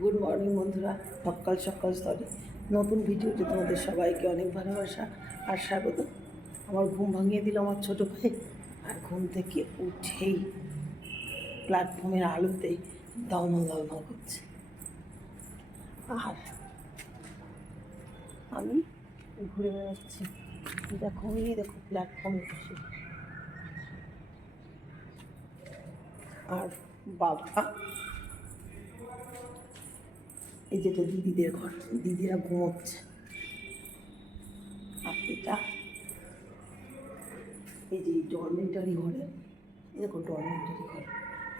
Good morning বন্ধুরা সকাল সকাল সরি নতুন ভিডিওতে তোমাদের সবাইকে অনেক ভালোবাসা আর স্বাগত। আমার ঘুম ভাঙিয়ে দিল আমার ছোটো ভাই। আর ঘুম থেকে উঠেই প্ল্যাটফর্মের আলোতেই দাউমা দাউমা করছে। আর আমি ঘুরে বেড়াচ্ছি। দেখো, এই দেখো প্ল্যাটফর্মে বসে। আর বাবা এই যে যেটা দিদিদের ঘর, দিদিরা ঘুমোচ্ছে। আর এটা, এই যে ডরমেন্টারি ঘরে দেখো ডরমেন্টারি ঘর।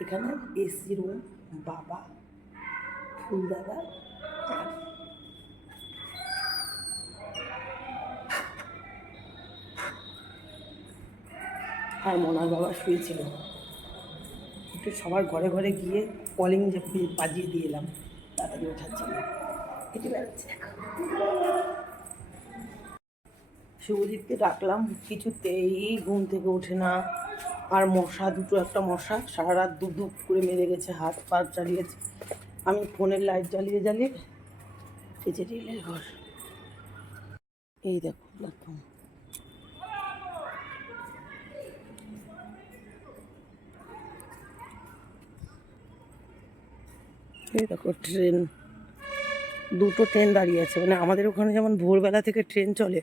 এখানে এসি রুম বাবা, ফুলদাদা আর আর মনার বাবা শুয়েছিল। একটু সবার ঘরে ঘরে গিয়ে কলিং বাজিয়ে দিয়ে এলাম। তাড়াতাড়ি ওঠার জন্য। হেঁটে শুভজিৎকে ডাকলাম, কিছুতেই ঘুম থেকে ওঠে না। আর মশা, দুটো একটা মশা সারা রাত দুপ দুপ করে মেরে গেছে, হাত পা জ্বালিয়েছে। আমি ফোনের লাইট জ্বালিয়ে জ্বালিয়ে যে রেলের ঘর। এই দেখো প্ল্যাটফর্ম এই দেখো ট্রেন দুটো ট্রেন দাঁড়িয়ে আছে। মানে আমাদের ওখানে যেমন ভোরবেলা থেকে ট্রেন চলে,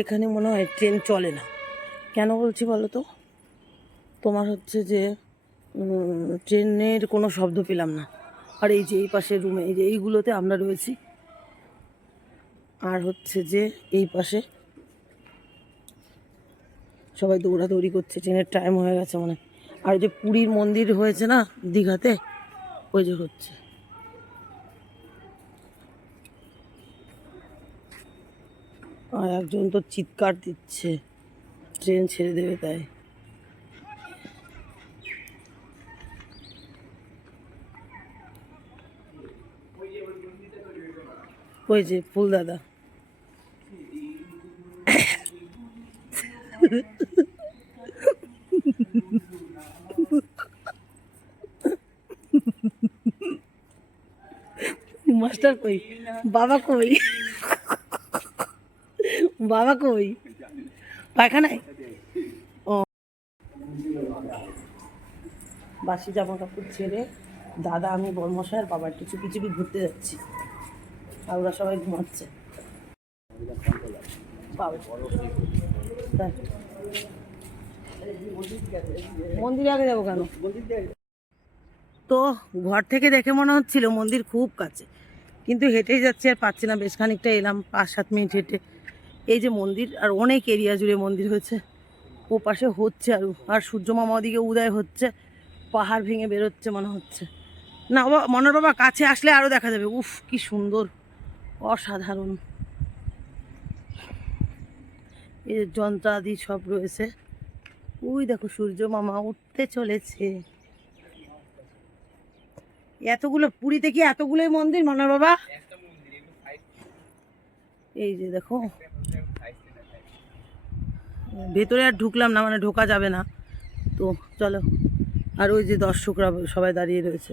এখানে মনে হয় ট্রেন চলে না। কেন বলছি বলো তো? তোমার হচ্ছে যে ট্রেনের কোনো শব্দ পেলাম না। আর এই যে এই পাশের রুমে এই যে এইগুলোতে আমরা রয়েছি। আর হচ্ছে যে এই পাশে সবাই দৌড়াদৌড়ি করছে ট্রেনের টাইম হয়ে গেছে মানে আর যে পুরীর মন্দির হয়েছে না, দীঘাতে? ওই যে হচ্ছে। আর একজন তো চিৎকার দিচ্ছে। ট্রেন ছেড়ে দেবে তাই। ওই যে ফুল দাদা। মাস্টার কই? বাবা কই? বাবা কই? পায়খানায়? ও। বাসি জামা কাপড় ছেড়ে দাদা আমি বর্মশাই আর বাবার একটু চুপি চুপি ঘুরতে যাচ্ছি। আর ওরা সবাই ঘুমাচ্ছে। মন্দির আগে যাব কেন? তো ঘর থেকে দেখে মনে হচ্ছিল মন্দির খুব কাছে। কিন্তু হেঁটেই যাচ্ছি আর পাচ্ছি না, বেশ খানিকটা এলাম, পাঁচ সাত মিনিট হেঁটে। এই যে মন্দির, আর অনেক এরিয়া জুড়ে মন্দির হয়েছে ও পাশে হচ্ছে আরও আর সূর্য মামা ওদিকে উদয় হচ্ছে। পাহাড় ভেঙে বেরোচ্ছে মনে হচ্ছে। না বাবা মনের বাবা কাছে আসলে আরও দেখা যাবে। উফ, কি সুন্দর, অসাধারণ। এই যন্ত্রাদি সব রয়েছে। ওই দেখো সূর্য মামা উঠতে চলেছে। এতগুলো পুরীতে কি এতগুলোই মন্দির, মনের বাবা? এই যে দেখো। ভেতরে আর ঢুকলাম না মানে ঢোকা যাবে না। তো চলো আর ওই যে দর্শকরা সবাই দাঁড়িয়ে রয়েছে।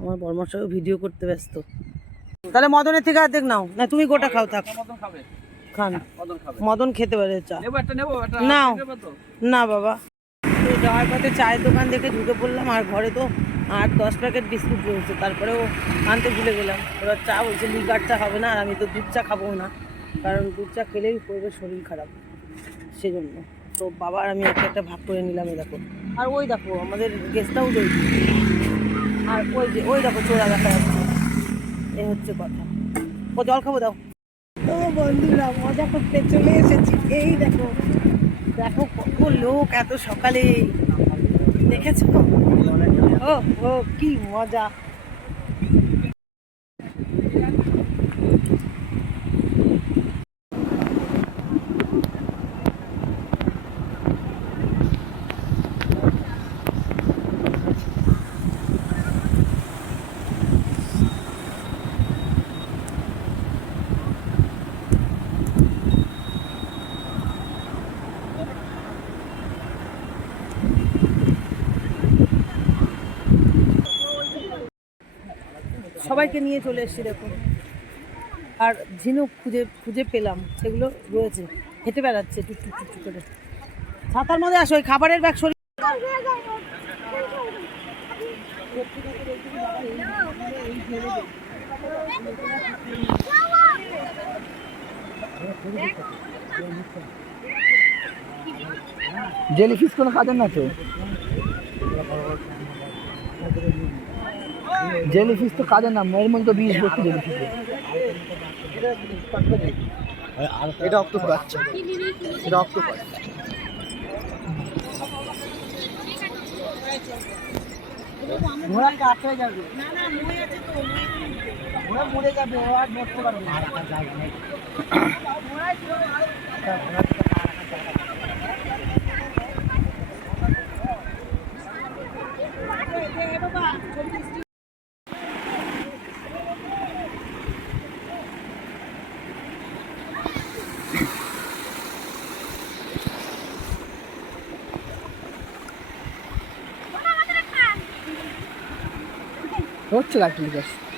আমার বর্মশাও ভিডিও করতে ব্যস্ত। তাহলে মদনের থেকে অর্ধেক নাও। না তুমি গোটা খাও থাক। মদন খান। মদন খেতে পারে চা। নাও। না বাবা। তো যাওয়ার পথে চায়ের দোকান দেখে ঢুকে পড়লাম আর ঘরে তো আট দশ প্যাকেট বিস্কুট রয়েছে, তারপরেও আনতে ভুলে গেলাম। এবার চা বলছে লিগার চা হবে না, আর আমি তো দুধ চা খাব না, কারণ দুধ চা খেলেই করবে শরীর খারাপ, সেজন্য। তো বাবা আর আমি একটা একটা ভাগ করে নিলাম এই দেখো। আর ওই দেখো, আমাদের গেস্ট হাউস আর ওই যে, ওই দেখো, চোরা দেখা যাচ্ছে। এই হচ্ছে কথা। ও জল খাব, দাও। তো বন্ধুরা, মজা করতে চলে এসেছি। এই দেখো দেখো কত লোক এত সকালে। দেখেছ ও কি মজা। সবাইকে নিয়ে চলে এসেছি, দেখুন। আর ঝিনুক খুঁজে খুঁজে পেলাম, সেগুলো রয়েছে। হেঁটে বেড়াচ্ছে টুক টুক টুক টুক করে। ছাতার মধ্যে আসো ওই খাবারের ব্যাগ সরিয়ে জেলি ফিশ কোনো কাজের না তো জেলি ফিশ তো কাজের না এর মধ্যে তো বিষ ভর্তি জেলি ফিশ এটা অক্টোপাস। বাচ্চা এটা অক্টোপাস। ঘোড়া যাবে। ঘোড়া মরে যাবে ও আর নড়তে পারবে না। হচ্ছে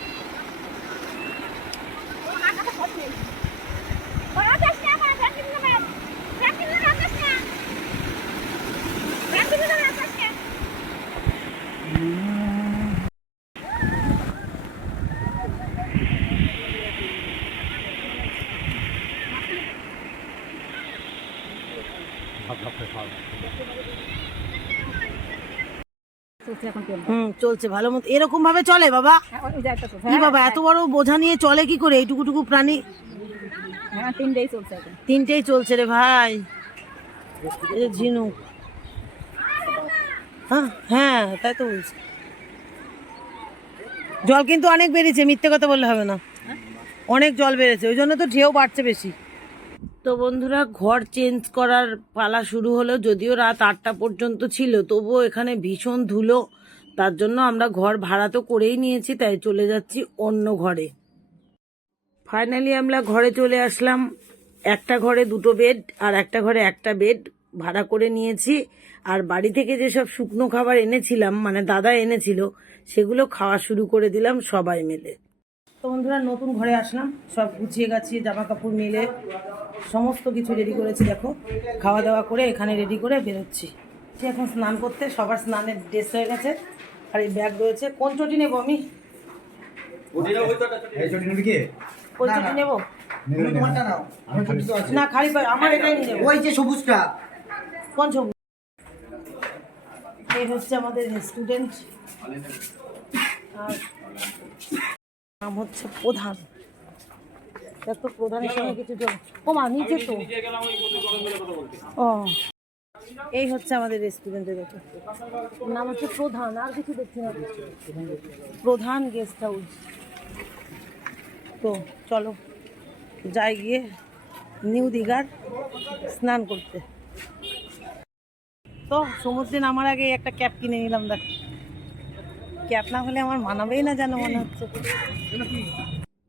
হুম চলছে ভালো মতো এরকম ভাবে চলে বাবা। কি বাবা এত বড় বোঝা নিয়ে চলে কি করে? এইটুকুটুকু প্রাণী হ্যাঁ তিনটেই চলছে তিনটেই চলছে রে ভাই। ঝিনুক হ্যাঁ হ্যাঁ তাই তো বলছি। জল কিন্তু অনেক বেড়েছে মিথ্যে কথা বললে হবে না। অনেক জল বেড়েছে ওই জন্য তো ঢেউ বাড়ছে বেশি। তো বন্ধুরা, ঘর চেঞ্জ করার পালা শুরু হলো, যদিও রাত আটটা পর্যন্ত ছিল, তবুও এখানে ভীষণ ধুলো। তার জন্য আমরা ঘর ভাড়া তো করেই নিয়েছি, তাই চলে যাচ্ছি অন্য ঘরে। ফাইনালি আমরা ঘরে চলে আসলাম। একটা ঘরে দুটো বেড আর একটা ঘরে একটা বেড ভাড়া করে নিয়েছি। আর বাড়ি থেকে যেসব শুকনো খাবার এনেছিলাম মানে দাদা এনেছিল, সেগুলো খাওয়া শুরু করে দিলাম সবাই মিলে। তো বন্ধুরা, নতুন ঘরে আসলাম, সব গুছিয়ে গাছিয়ে জামা কাপড় মিলে সমস্ত কিছু রেডি করেছি দেখো। খাওয়া দাওয়া করে এখানে রেডি করে বেরোচ্ছি। সে এখন স্নান করতে সবার স্নানের ড্রেস হয়ে গেছে। আর এই ব্যাগ রয়েছে। কোন চটি নেব আমি? কোন চটি নেব? না খালি আমার এটাই নিয়ে নেব। ওই যে সবুজটা। কোন ছবি এই হচ্ছে আমাদের স্টুডেন্ট আর নাম হচ্ছে প্রধান। তো প্রধানের সঙ্গে কিছু জন ও মা নিচে তো। ও। এই হচ্ছে আমাদের রেস্টুরেন্টে দেখো নাম হচ্ছে প্রধান আর কিছু দেখছি না। প্রধান গেস্ট হাউস তো চলো যাই গিয়ে নিউ দীঘার স্নান করতে। তো সমুদ্রে নামার আগে একটা ক্যাপ কিনে নিলাম দেখ। ক্যাপ না হলে আমার মানাবেই না যেন মনে হচ্ছে।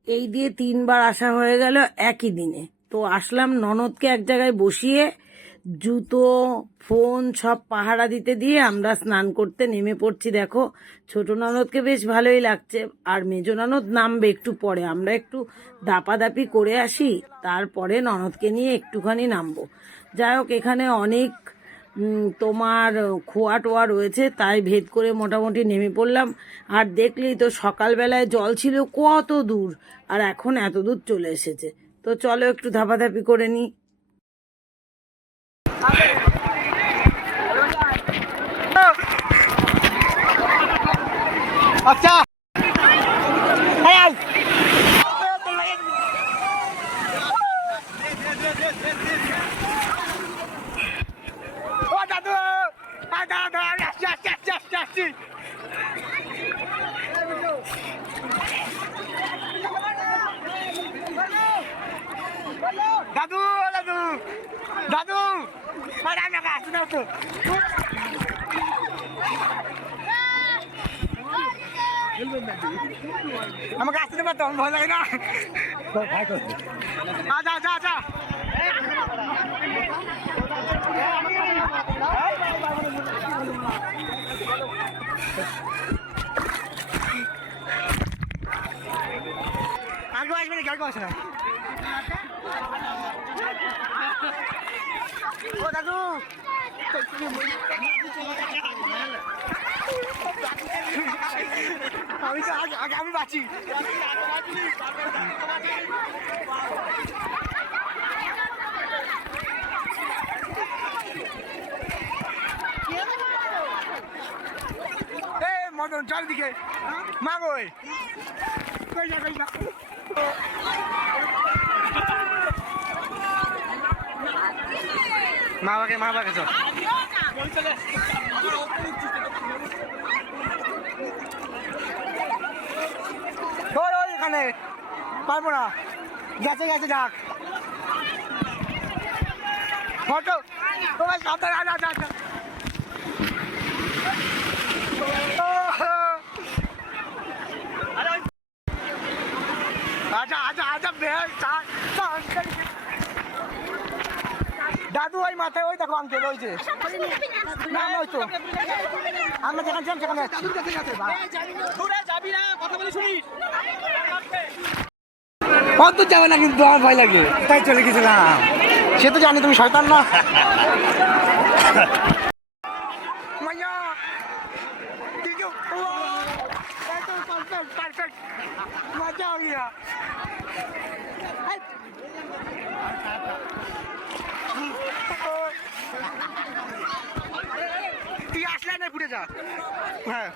এই দিয়ে তিনবার আসা হয়ে গেল একই দিনে। তো আসলাম ননদকে এক জায়গায় বসিয়ে জুতো, ফোন সব পাহারা দিতে দিয়ে আমরা স্নান করতে নেমে পড়ছি। দেখো, ছোট ননদকে বেশ ভালোই লাগছে। আর মেজ ননদ নামবে একটু পরে। আমরা একটু দাপাদাপি করে আসি, তারপরে ননদকে নিয়ে একটুখানি নামবো। যাই হোক, এখানে অনেক তোমার খোয়া টোয়া রয়েছে, তাই ভেদ করে মোটামুটি নেমে পড়লাম। আর দেখলেই তো সকালবেলায় জল ছিল কত দূর, আর এখন এত দূর চলে এসেছে। তো চলো একটু ধাপাধাপি করে নিই আচ্ছা ও দাদু আয় দাদু আমি আসছি আসছি আসছি আসছি আসছি দাদু দাদু দাদু আরে আমি আসছি না তো আমাকে আসতে পারতো আমার ভয় লাগে না আচ্ছা আচ্ছা আচ্ছা আর কেউ আসে না ও দাদু আমি তো আগে আগে আমি বাঁচি। মদন, চারিদিকে। মা গই কই যা কই যা। মা বাবাকে মা বাবাকে চল ওই ওই এখানে। পারব না। গেছে গেছে ডাক ফটো তোমার সাবধান আচ্ছা আচ্ছা আচ্ছা আচ্ছা আচ্ছা আচ্ছা বেশ চা- চা, আঙ্কেল। দাদু ওই মাথায় ওই দেখো আঙ্কেল ওই যে। না না ওই তো। আমরা যেখানে ছিলাম সেখানে। অত যাবে না কিন্তু আমার ভয় লাগে। তাই চলে গেছিলাম। সে তো জানি তুমি শয়তান না। ফুটে যা। হ্যাঁ।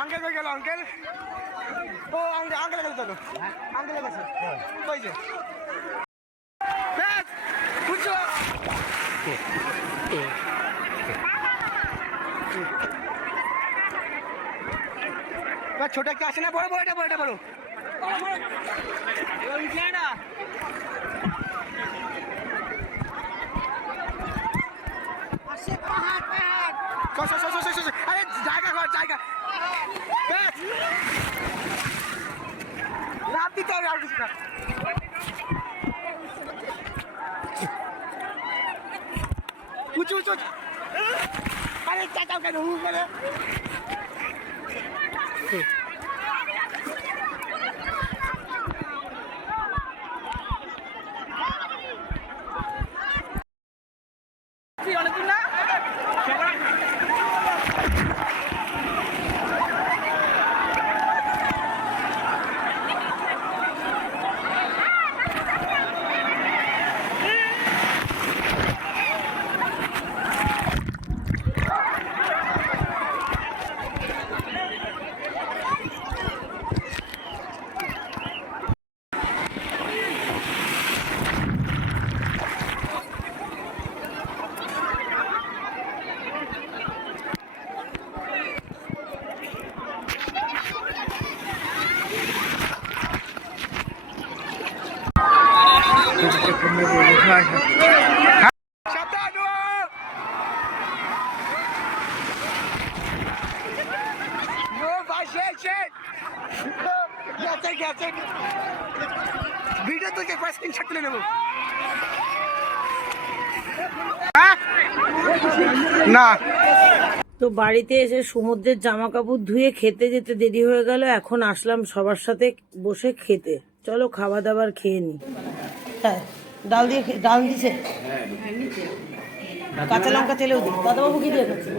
আঙ্কেল কই গেল, আঙ্কেল? ও, আঙ্কেল আঙ্কেল গেল চলো। আঙ্কেল গেছে কই যে? বুঝছ? ছোট একটা আসে না, বড় বড়, এটা বড় বড় সর, সর, সর, সর। আরে, জায়গা কর জায়গা। লাফ দিতে হবে, আর কিছু না। উঁচু উঁচু। আরে, চাচাও কেন হু করে সাবধান ও! ও ভাই শেষ শেষ ও, গেছে গেছে ভিডিও তুলকে কয়েক স্ক্রিনশট তুলে নেব? না। তো বাড়িতে এসে সমুদ্রের জামা কাপড় ধুয়ে খেতে যেতে দেরি হয়ে গেল এখন আসলাম সবার সাথে বসে খেতে। চলো খাওয়া দাবার খেয়ে নি। হ্যাঁ ডাল দিয়ে ডাল দিছে? কাঁচা লঙ্কা তেলেও দিই। দাদাবাবু কি দিয়ে খাচ্ছে?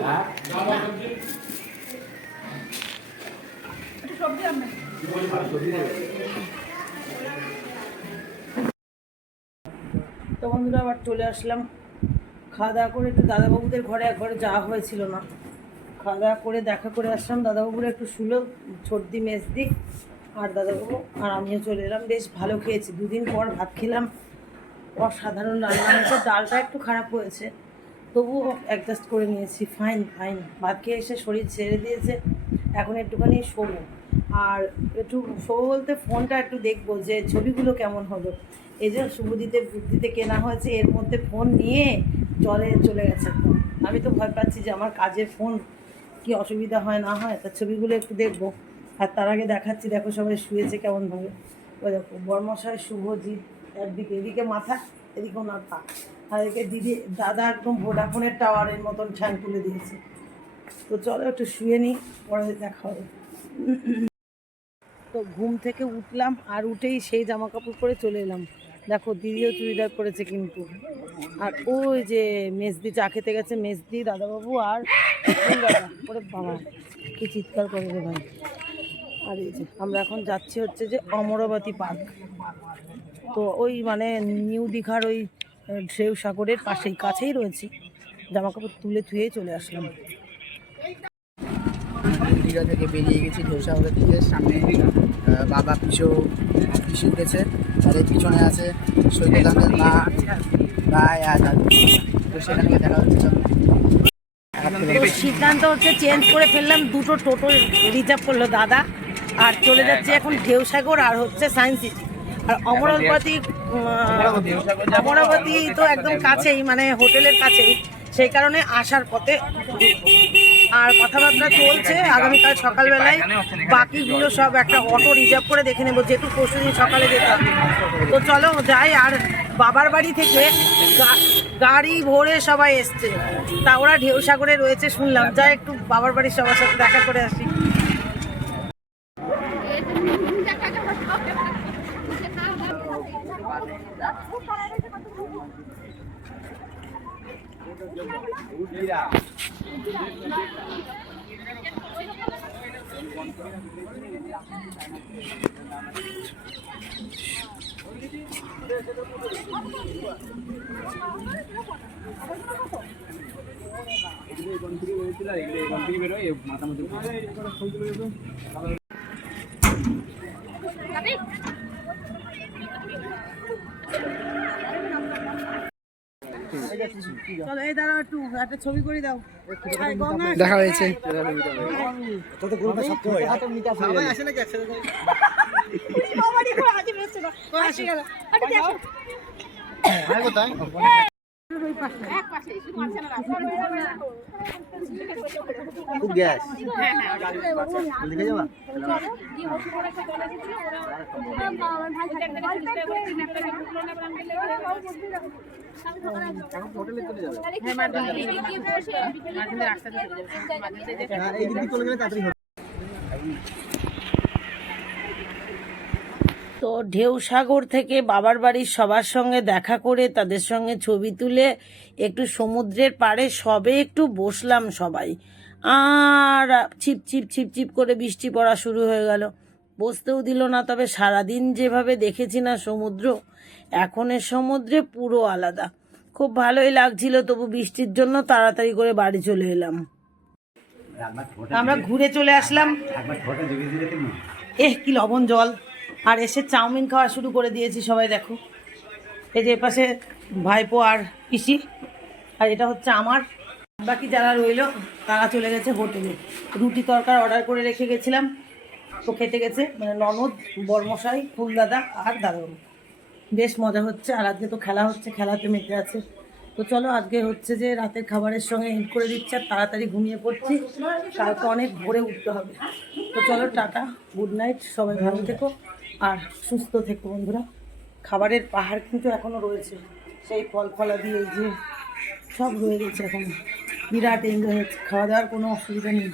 তো বন্ধুরা, আবার চলে আসলাম। খাওয়া দাওয়া করে একটু দাদাবাবুদের ঘরে একবারে যাওয়া হয়েছিল না। খাওয়া দাওয়া করে দেখা করে আসলাম। দাদাবাবুরা একটু শুলো, সর্দি, মেজদি। আর দাদাবাবু আর আমিও চলে এলাম। বেশ ভালো খেয়েছি। দুদিন পর ভাত খেলাম। অসাধারণ রান্না হয়েছে। ডালটা একটু খারাপ হয়েছে। তবুও অ্যাডজাস্ট করে নিয়েছি। ফাইন ফাইন ভাত খেয়ে এসে শরীর ছেড়ে দিয়েছে। এখন একটুখানি শোবো। আর একটু শোবো বলতে ফোনটা একটু দেখব যে ছবিগুলো কেমন হলো। এই যে শুভজিতের বুদ্ধিতে কেনা হয়েছে, এর মধ্যে ফোন নিয়ে জলে চলে গেছে আমি তো ভয় পাচ্ছি যে আমার কাজের ফোন কি অসুবিধা হয়, না হয় তার ছবিগুলো একটু দেখব। আর তার আগে দেখাচ্ছি, দেখো সবাই শুয়েছে কেমনভাবে ওই দেখো, বর্মশাই, শুভজিৎ একদিকে, এদিকে মাথা, এদিকে ওনার পা। আর এদিকে দিদি, দাদা একদম ভোডাফোনের টাওয়ারের মতন ঠ্যাং তুলে দিয়েছে। তো চলো একটু শুয়ে নিই, পরে দেখা হবে। তো ঘুম থেকে উঠলাম আর উঠেই সেই জামা কাপড় পরে চলে এলাম। দেখো, দিদিও চুড়িদার পরেছে কিন্তু। আর ওই যে মেজদি চা খেতে গেছে, মেজদি, দাদাবাবু আর ওরে বাবা, কি চিৎকার করে রে ভাই। আর এই যে, আমরা এখন যাচ্ছি হচ্ছে যে অমরাবতী পার্ক। তো ওই মানে নিউ দীঘার ওই ঢেউ সাগরের পাশেই, কাছেই রয়েছি। জামা কাপড় তুলে থুয়েই চলে আসলাম। দীঘা থেকে বেরিয়ে গেছি ঢোসাগরের দিকে। সামনে বাবা পিসো পিসি উঠেছে আর এর পিছনে আছে সৈকতানন্দের মা ভাই আর দাদু। তো সেখানে দেখা হচ্ছে তো সিদ্ধান্ত হচ্ছে চেঞ্জ করে ফেললাম দুটো টোটো রিজার্ভ করল দাদা আর চলে যাচ্ছে এখন ঢেউসাগর আর হচ্ছে সায়েন্স সিটি আর অমরাবতী অমরাবতী তো একদম কাছেই মানে হোটেলের কাছেই সেই কারণে আসার পথে আর কথাবার্তা চলছে আগামীকাল সকালবেলায়। বাকিগুলো সব একটা অটো রিজার্ভ করে দেখে নেব, যেহেতু পরশু দিন সকালে যেতে হবে। তো চলো যাই, আর বাবার বাড়ি থেকে গাড়ি ভরে সবাই এসছে। তা ওরা ঢেউ সাগরে রয়েছে, শুনলাম। যাই একটু বাবার বাড়ির সবার সাথে দেখা করে আসি। মাতামতি চলো এই দাঁড়াও একটু একটা ছবি করে দাও। দেখা হয়েছে। খুব গ্যাস। লিখে যাবা? হ্যাঁ, চলে গেলে তাড়াতাড়ি হবে। তো ঢেউ সাগর থেকে বাবার বাড়ির সবার সঙ্গে দেখা করে তাদের সঙ্গে ছবি তুলে একটু সমুদ্রের পাড়ে সবে একটু বসলাম সবাই। আর ছিপ ছিপ ছিপ ছিপ করে বৃষ্টি পড়া শুরু হয়ে গেল। বসতেও দিল না তবে সারাদিন যেভাবে দেখেছি না সমুদ্র এখনের সমুদ্রে পুরো আলাদা। খুব ভালোই লাগছিল তবু বৃষ্টির জন্য তাড়াতাড়ি করে বাড়ি চলে এলাম। আমরা ঘুরে চলে আসলাম। এ কি লবণ জল। আর এসে চাউমিন খাওয়া শুরু করে দিয়েছি, সবাই দেখো। এই যে এপাশে ভাইপো আর পিসি, আর এটা হচ্ছে আমার। বাকি যারা রইল, তারা চলে গেছে হোটেলে। রুটি তরকার অর্ডার করে রেখে গেছিলাম, তো খেতে গেছে। মানে ননদ, বর্মশাই, ফুলদাদা আর দাদাবাবু বেশ মজা হচ্ছে, আর আজকে তো খেলা হচ্ছে, খেলাতে মেতে আছে। তো চলো, আজকে হচ্ছে যে রাতের খাবারের সঙ্গে এড করে দিচ্ছে, আর তাড়াতাড়ি ঘুমিয়ে পড়ছি। কালকে অনেক ভোরে উঠতে হবে। তো চলো, টাটা গুড নাইট সবাই ভালো থেকো। আর সুস্থ থেকো বন্ধুরা। খাবারের পাহাড় কিন্তু এখনও রয়েছে। সেই ফল ফলা দিয়ে যে সব রয়ে গেছে এখন। বিরাট এনজয় হচ্ছে। খাওয়া দাওয়ার কোনো অসুবিধা নেই।